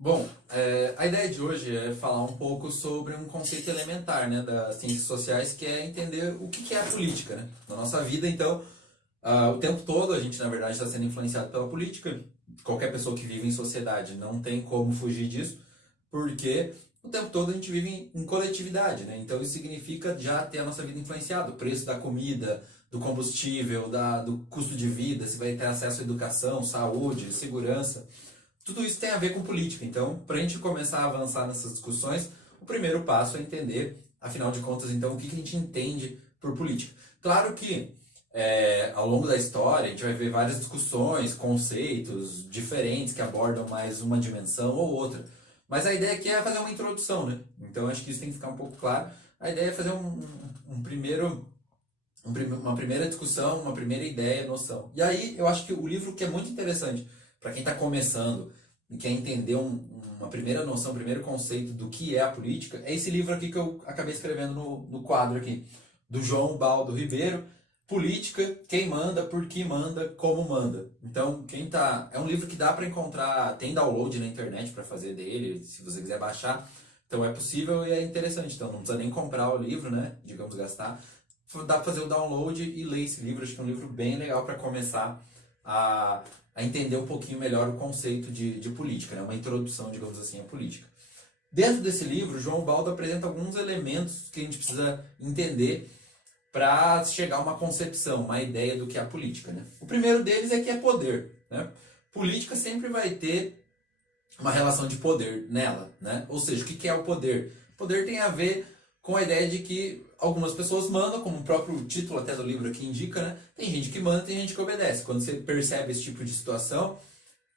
Bom, a ideia de hoje é falar um pouco sobre um conceito elementar, né, das ciências sociais, que é entender o que é a política, né? Na nossa vida, então, o tempo todo a gente, na verdade, está sendo influenciado pela política. Qualquer pessoa que vive em sociedade não tem como fugir disso, porque o tempo todo a gente vive em coletividade, né? Então isso significa já ter a nossa vida influenciada. O preço da comida, do combustível, do custo de vida, se vai ter acesso à educação, saúde, segurança. Tudo isso tem a ver com política. Então, para a gente começar a avançar nessas discussões, o primeiro passo é entender, afinal de contas, então, o que a gente entende por política. Claro que ao longo da história a gente vai ver várias discussões, conceitos diferentes que abordam mais uma dimensão ou outra. Mas a ideia aqui é fazer uma introdução, né? Então acho que isso tem que ficar um pouco claro. A ideia é fazer uma primeira discussão, uma primeira ideia, noção. E aí eu acho que o livro que é muito interessante para quem está começando e quer entender uma primeira noção, um primeiro conceito do que é a política, é esse livro aqui que eu acabei escrevendo no quadro aqui, do João Baldo Ribeiro, Política, Quem Manda, Por que Manda, Como Manda. Então, é um livro que dá para encontrar, tem download na internet para fazer dele, se você quiser baixar. Então é possível e é interessante. Então não precisa nem comprar o livro, né? Digamos, gastar. Dá para fazer o download e ler esse livro. Acho que é um livro bem legal para começar a, a entender um pouquinho melhor o conceito de política, né? Uma introdução, digamos assim, à política. Dentro desse livro, João Baldo apresenta alguns elementos que a gente precisa entender para chegar a uma concepção, uma ideia do que é a política. Né? O primeiro deles é que é poder. Né? Política sempre vai ter uma relação de poder nela. Né? Ou seja, o que é o poder? O poder tem a ver com a ideia de que algumas pessoas mandam, como o próprio título até do livro aqui indica, né? Tem gente que manda, tem gente que obedece. Quando você percebe esse tipo de situação,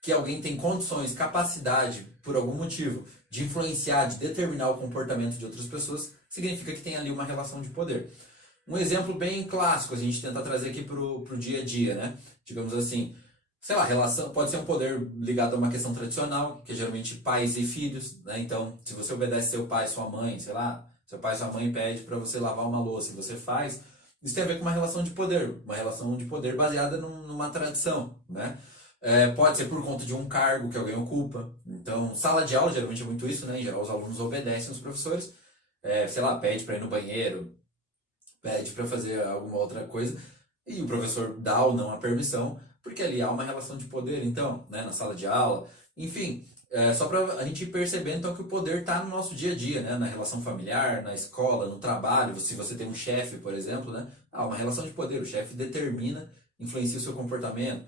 que alguém tem condições, capacidade, por algum motivo, de influenciar, de determinar o comportamento de outras pessoas, significa que tem ali uma relação de poder. Um exemplo bem clássico, a gente tenta trazer aqui para o dia a dia, né? Digamos assim, sei lá, relação pode ser um poder ligado a uma questão tradicional, que é geralmente pais e filhos, né? Então, se você obedece seu pai, sua mãe, sei lá, seu pai e sua mãe pede para você lavar uma louça e você faz, isso tem a ver com uma relação de poder baseada numa tradição, né? Pode ser por conta de um cargo que alguém ocupa. Então, sala de aula geralmente é muito isso, né? Em geral, os alunos obedecem os professores. Sei lá, pede para ir no banheiro, pede para fazer alguma outra coisa e o professor dá ou não a permissão, porque ali há uma relação de poder, então, né, na sala de aula. Enfim, só para a gente ir percebendo então, que o poder está no nosso dia a dia, né, na relação familiar, na escola, no trabalho. Se você tem um chefe, por exemplo, né, há uma relação de poder. O chefe determina, influencia o seu comportamento.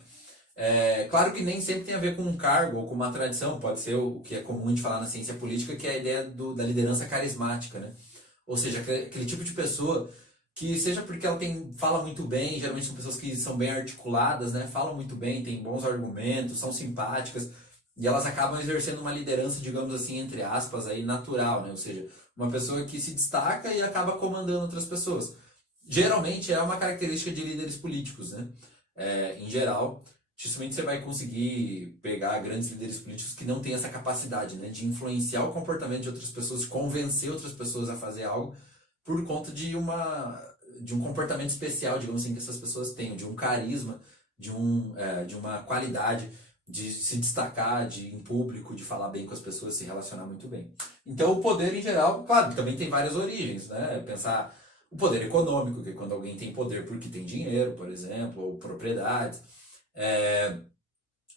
Claro que nem sempre tem a ver com um cargo ou com uma tradição, pode ser o que é comum de falar na ciência política, que é a ideia da liderança carismática, né? Ou seja, aquele tipo de pessoa que seja porque ela fala muito bem, geralmente são pessoas que são bem articuladas, né? Falam muito bem, têm bons argumentos, são simpáticas, e elas acabam exercendo uma liderança, digamos assim, entre aspas, aí, natural, né? Ou seja, uma pessoa que se destaca e acaba comandando outras pessoas. Geralmente é uma característica de líderes políticos, né? Em geral, dificilmente você vai conseguir pegar grandes líderes políticos que não têm essa capacidade, né? De influenciar o comportamento de outras pessoas, de convencer outras pessoas a fazer algo por conta de um comportamento especial, digamos assim, que essas pessoas têm, de um carisma, de uma qualidade de se destacar em público, de falar bem com as pessoas, se relacionar muito bem. Então o poder em geral, claro, também tem várias origens, né? Pensar o poder econômico, que é quando alguém tem poder porque tem dinheiro, por exemplo, ou propriedades. É,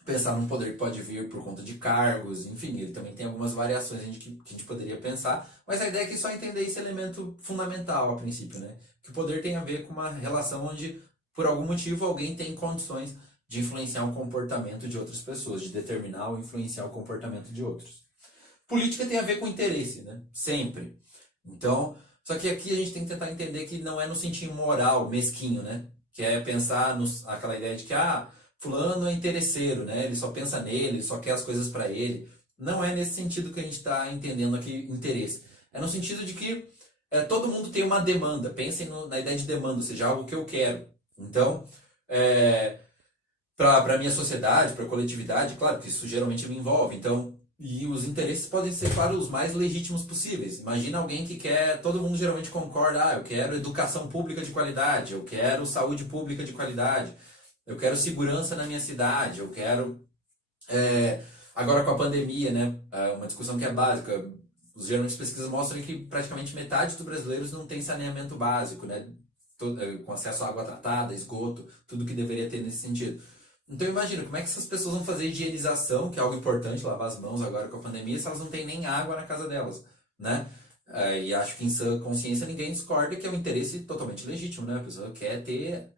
Pensar num poder que pode vir por conta de cargos, enfim, ele também tem algumas variações que a gente poderia pensar, mas a ideia é que só entender esse elemento fundamental a princípio, né? Que o poder tem a ver com uma relação onde, por algum motivo, alguém tem condições de influenciar o comportamento de outras pessoas, de determinar ou influenciar o comportamento de outros. Política tem a ver com interesse, né? Sempre. Então, só que aqui a gente tem que tentar entender que não é no sentido moral, mesquinho, né? Que é pensar aquela ideia de que, fulano é interesseiro, né? Ele só pensa nele, ele só quer as coisas para ele. Não é nesse sentido que a gente está entendendo aqui interesse. É no sentido de que todo mundo tem uma demanda. Pensem na ideia de demanda, ou seja, algo que eu quero. Então, para a minha sociedade, para a coletividade, claro que isso geralmente me envolve. Então, e os interesses podem ser, claro, os mais legítimos possíveis. Imagina alguém que quer, todo mundo geralmente concorda, eu quero educação pública de qualidade, eu quero saúde pública de qualidade, eu quero segurança na minha cidade, eu quero Agora com a pandemia, né, uma discussão que é básica, os geralmente as pesquisas mostram que praticamente metade dos brasileiros não tem saneamento básico, né, com acesso à água tratada, esgoto, tudo que deveria ter nesse sentido. Então imagina, como é que essas pessoas vão fazer higienização, que é algo importante, lavar as mãos agora com a pandemia, se elas não têm nem água na casa delas, né? E acho que em sã consciência ninguém discorda que é um interesse totalmente legítimo, né? A pessoa quer ter,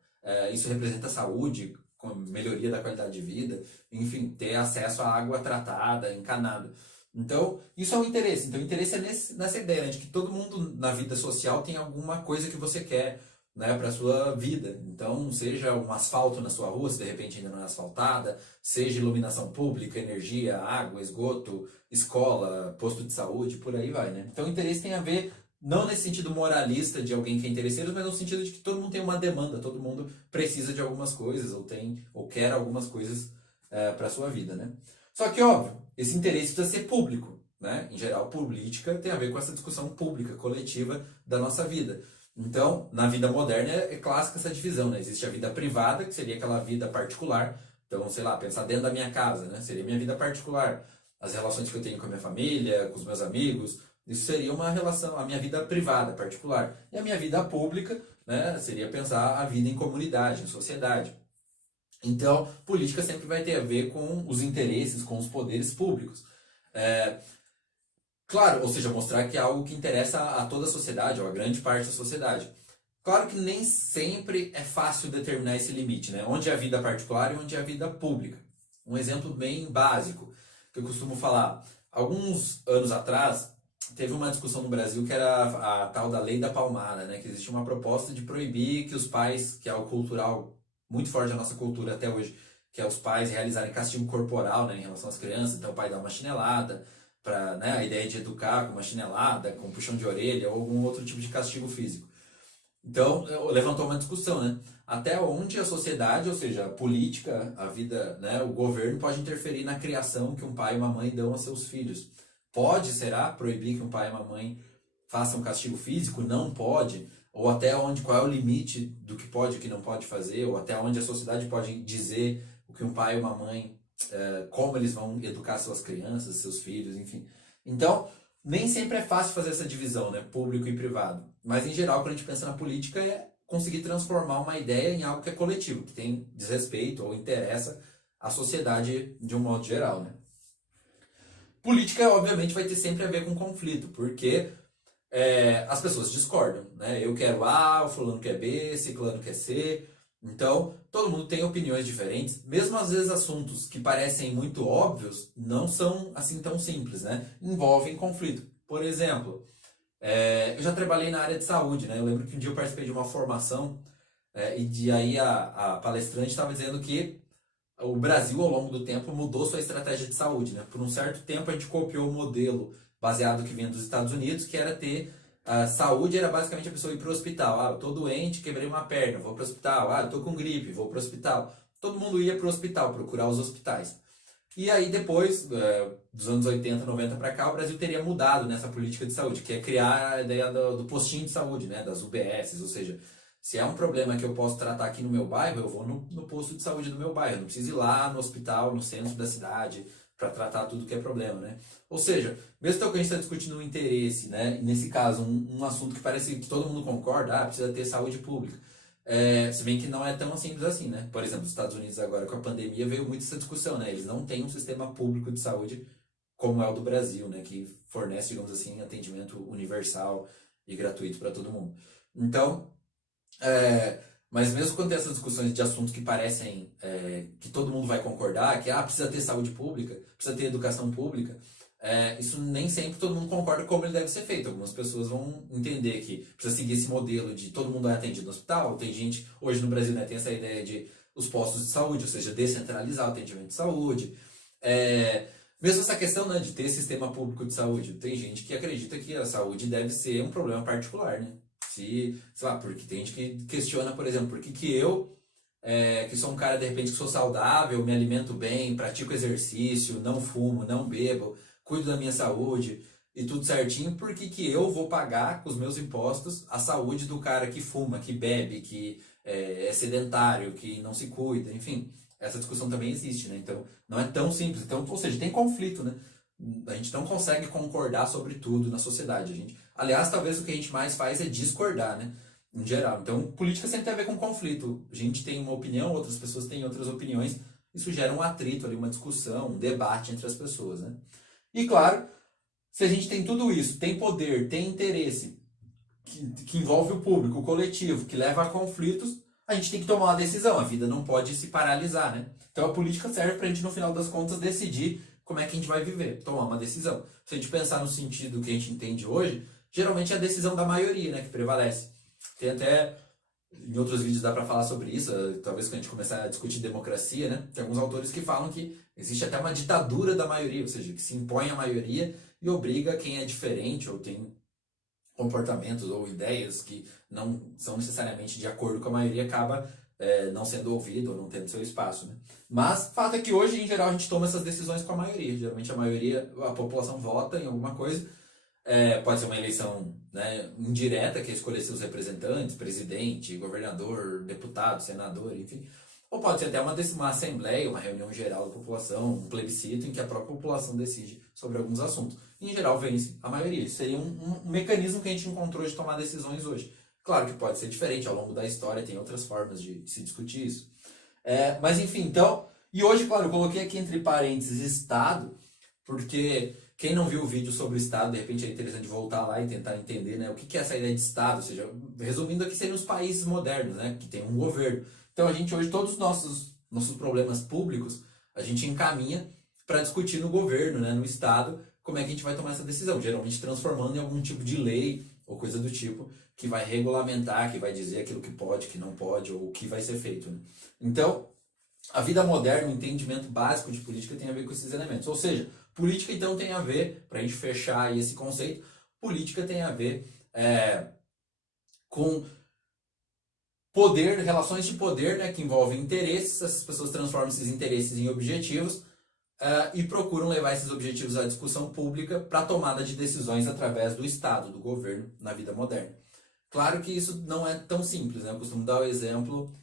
isso representa saúde, com melhoria da qualidade de vida, enfim, ter acesso à água tratada, encanada. Então, isso é um interesse. Então, o interesse é nessa ideia, né, de que todo mundo na vida social tem alguma coisa que você quer, né, para sua vida. Então, seja um asfalto na sua rua, se de repente ainda não é asfaltada, seja iluminação pública, energia, água, esgoto, escola, posto de saúde, por aí vai, né? Então, o interesse tem a ver não nesse sentido moralista de alguém que é interesseiro, mas no sentido de que todo mundo tem uma demanda, todo mundo precisa de algumas coisas ou tem ou quer algumas coisas para sua vida, né? Só que óbvio, esse interesse precisa ser público, né? Em geral, política tem a ver com essa discussão pública, coletiva da nossa vida. Então, na vida moderna é clássica essa divisão, né? Existe a vida privada, que seria aquela vida particular. Então, sei lá, pensar dentro da minha casa, né? Seria minha vida particular. As relações que eu tenho com a minha família, com os meus amigos, isso seria uma relação, a minha vida privada, particular. E a minha vida pública, né? Seria pensar a vida em comunidade, em sociedade. Então, política sempre vai ter a ver com os interesses, com os poderes públicos. É, Claro, ou seja, mostrar que é algo que interessa a toda a sociedade, ou a grande parte da sociedade. Claro que nem sempre é fácil determinar esse limite, né? Onde é a vida particular e onde é a vida pública. Um exemplo bem básico que eu costumo falar. Alguns anos atrás, teve uma discussão no Brasil que era a tal da lei da palmada, né? Que existe uma proposta de proibir que os pais, que é algo cultural muito forte da nossa cultura até hoje, que é os pais realizarem castigo corporal, né, em relação às crianças. Então o pai dá uma chinelada, para, né, a ideia de educar com uma chinelada, com um puxão de orelha ou algum outro tipo de castigo físico. Então, levantou uma discussão, né? Até onde a sociedade, ou seja, a política, a vida, né, o governo pode interferir na criação que um pai e uma mãe dão a seus filhos. Pode, será, proibir que um pai e uma mãe façam castigo físico? Não pode. Ou até onde, qual é o limite do que pode e o que não pode fazer? Ou até onde a sociedade pode dizer o que um pai e uma mãe, como eles vão educar suas crianças, seus filhos, enfim. Então, nem sempre é fácil fazer essa divisão, né, público e privado. Mas, em geral, quando a gente pensa na política, é conseguir transformar uma ideia em algo que é coletivo, que tem desrespeito ou interessa à sociedade de um modo geral, né? Política, obviamente, vai ter sempre a ver com conflito, porque as pessoas discordam, né? Eu quero A, o fulano quer B, ciclano quer C. Então, todo mundo tem opiniões diferentes. Mesmo às vezes assuntos que parecem muito óbvios, não são assim tão simples, né? Envolvem conflito. Por exemplo, eu já trabalhei na área de saúde, né? Eu lembro que um dia eu participei de uma formação e de aí a palestrante estava dizendo que o Brasil, ao longo do tempo, mudou sua estratégia de saúde, né? Por um certo tempo, a gente copiou o modelo baseado que vinha dos Estados Unidos, que era ter a saúde, era basicamente a pessoa ir para o hospital. Ah, eu tô doente, quebrei uma perna, vou para o hospital. Ah, eu tô com gripe, vou para o hospital. Todo mundo ia para o hospital, procurar os hospitais. E aí, depois, dos anos 80, 90 para cá, o Brasil teria mudado nessa política de saúde, que é criar a ideia do postinho de saúde, né? Das UBSs, ou seja, se é um problema que eu posso tratar aqui no meu bairro, eu vou no posto de saúde do meu bairro. Eu não preciso ir lá no hospital, no centro da cidade, para tratar tudo que é problema, né? Ou seja, mesmo que a gente está discutindo um interesse, né? Nesse caso, um assunto que parece que todo mundo concorda, precisa ter saúde pública. Se bem que não é tão simples assim, né? Por exemplo, os Estados Unidos agora com a pandemia veio muito essa discussão, né? Eles não têm um sistema público de saúde como é o do Brasil, né? Que fornece, digamos assim, atendimento universal e gratuito para todo mundo. Então, mas mesmo quando tem essas discussões de assuntos que parecem que todo mundo vai concordar, que precisa ter saúde pública, precisa ter educação pública, isso nem sempre todo mundo concorda como ele deve ser feito. Algumas pessoas vão entender que precisa seguir esse modelo de todo mundo é atendido no hospital. Tem gente, hoje no Brasil, né, tem essa ideia de os postos de saúde, ou seja, descentralizar o atendimento de saúde. Mesmo essa questão, né, de ter sistema público de saúde, tem gente que acredita que a saúde deve ser um problema particular, né? Sei lá, porque tem gente que questiona, por exemplo, por que eu, que sou um cara, de repente, que sou saudável, me alimento bem, pratico exercício, não fumo, não bebo, cuido da minha saúde e tudo certinho, por que eu vou pagar com os meus impostos a saúde do cara que fuma, que bebe, que é sedentário, que não se cuida, enfim. essa discussão também existe, né? Então, não é tão simples. Então, ou seja, tem conflito, né? A gente não consegue concordar sobre tudo na sociedade. Aliás, talvez o que a gente mais faz é discordar, né? Em geral. Então, política sempre tem a ver com conflito. A gente tem uma opinião, outras pessoas têm outras opiniões. Isso gera um atrito ali, uma discussão, um debate entre as pessoas, né? E claro, se a gente tem tudo isso, tem poder, tem interesse, que envolve o público, o coletivo, que leva a conflitos, a gente tem que tomar uma decisão. A vida não pode se paralisar, né? Então a política serve para a gente, no final das contas, decidir como é que a gente vai viver, tomar uma decisão. Se a gente pensar no sentido que a gente entende hoje, geralmente é a decisão da maioria, né, que prevalece. Tem até, em outros vídeos dá para falar sobre isso, talvez quando a gente começar a discutir democracia, né, tem alguns autores que falam que existe até uma ditadura da maioria, ou seja, que se impõe a maioria e obriga quem é diferente ou tem comportamentos ou ideias que não são necessariamente de acordo com a maioria, acaba não sendo ouvido ou não tendo seu espaço, né? Mas o fato é que hoje, em geral, a gente toma essas decisões com a maioria. Geralmente a maioria, a população vota em alguma coisa. Pode ser uma eleição, né, indireta, que é escolher seus representantes, presidente, governador, deputado, senador, enfim. Ou pode ser até uma assembleia, uma reunião geral da população, um plebiscito em que a própria população decide sobre alguns assuntos. E, em geral, vence a maioria. Isso seria um mecanismo que a gente encontrou de tomar decisões hoje. Claro que pode ser diferente, ao longo da história tem outras formas de se discutir isso. Mas, enfim, então... E hoje, claro, eu coloquei aqui entre parênteses Estado, porque quem não viu o vídeo sobre o Estado, de repente é interessante voltar lá e tentar entender, né, o que é essa ideia de Estado. Ou seja, resumindo aqui, seriam os países modernos, né, que tem um governo. Então a gente hoje, todos os nossos problemas públicos, a gente encaminha para discutir no governo, né, no Estado, como é que a gente vai tomar essa decisão. Geralmente transformando em algum tipo de lei ou coisa do tipo, que vai regulamentar, que vai dizer aquilo que pode, que não pode, ou o que vai ser feito, né? Então, a vida moderna, o entendimento básico de política tem a ver com esses elementos. Ou seja, política então tem a ver, para a gente fechar aí esse conceito, política tem a ver com poder, relações de poder, né, que envolvem interesses. Essas pessoas transformam esses interesses em objetivos e procuram levar esses objetivos à discussão pública para a tomada de decisões através do Estado, do governo, na vida moderna. Claro que isso não é tão simples, né? Eu costumo dar o exemplo,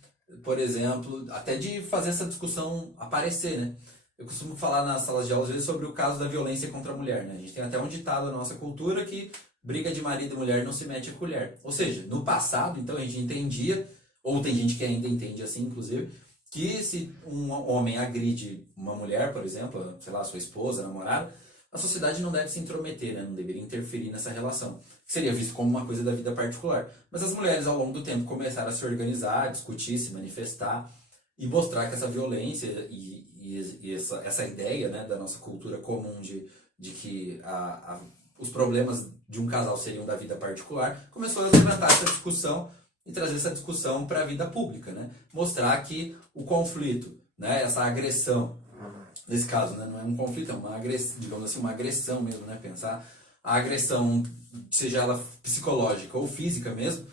por exemplo, até de fazer essa discussão aparecer, né? Eu costumo falar nas salas de aula às vezes sobre o caso da violência contra a mulher, né? A gente tem até um ditado na nossa cultura que briga de marido e mulher não se mete a colher. Ou seja, no passado, então, a gente entendia, ou tem gente que ainda entende assim, inclusive, que se um homem agride uma mulher, por exemplo, sei lá, sua esposa, namorada, a sociedade não deve se intrometer, né? Não deveria interferir nessa relação. Seria visto como uma coisa da vida particular. Mas as mulheres, ao longo do tempo, começaram a se organizar, discutir, se manifestar e mostrar que essa violência e essa ideia, né, da nossa cultura comum de que os problemas de um casal seriam da vida particular, começou a levantar essa discussão e trazer essa discussão para a vida pública, né? Mostrar que o conflito, né, essa agressão, nesse caso, né, não é um conflito, é uma agressão, digamos assim, uma agressão mesmo, né? Pensar a agressão, seja ela psicológica ou física mesmo,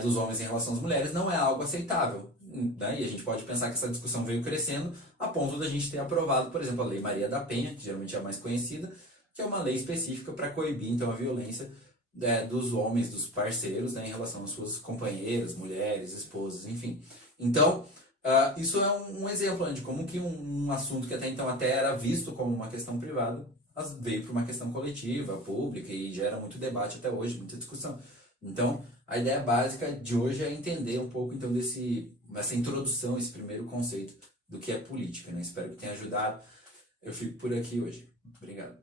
dos homens em relação às mulheres, não é algo aceitável. Né? E a gente pode pensar que essa discussão veio crescendo a ponto da gente ter aprovado, por exemplo, a Lei Maria da Penha, que geralmente é a mais conhecida, que é uma lei específica para coibir então a violência dos homens, dos parceiros, né, em relação às suas companheiras, mulheres, esposas, enfim. Então, isso é um exemplo, né, de como que um assunto que até então até era visto como uma questão privada veio para uma questão coletiva, pública, e gera muito debate até hoje, muita discussão. Então, a ideia básica de hoje é entender um pouco então essa introdução, esse primeiro conceito do que é política, né? Espero que tenha ajudado. Eu fico por aqui hoje. Muito obrigado.